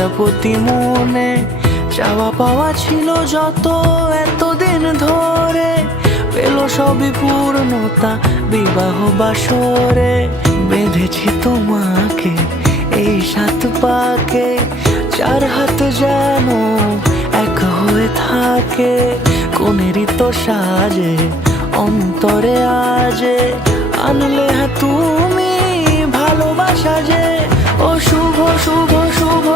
প্রজাপতি মনে চাওয়া পাওয়া ছিল যত এতদিন ধরে, পেল সবই পূর্ণতা বিবাহ বাসরে। বেঁধেছি তোমাকে এই 7 পাকে, 4 হাত যেন এক হয়ে থাকে। কোনেরই তো সাজে অন্তরে আজে আনলে তুমি ভালোবাসা যে। ও শুভ শুভ শুভ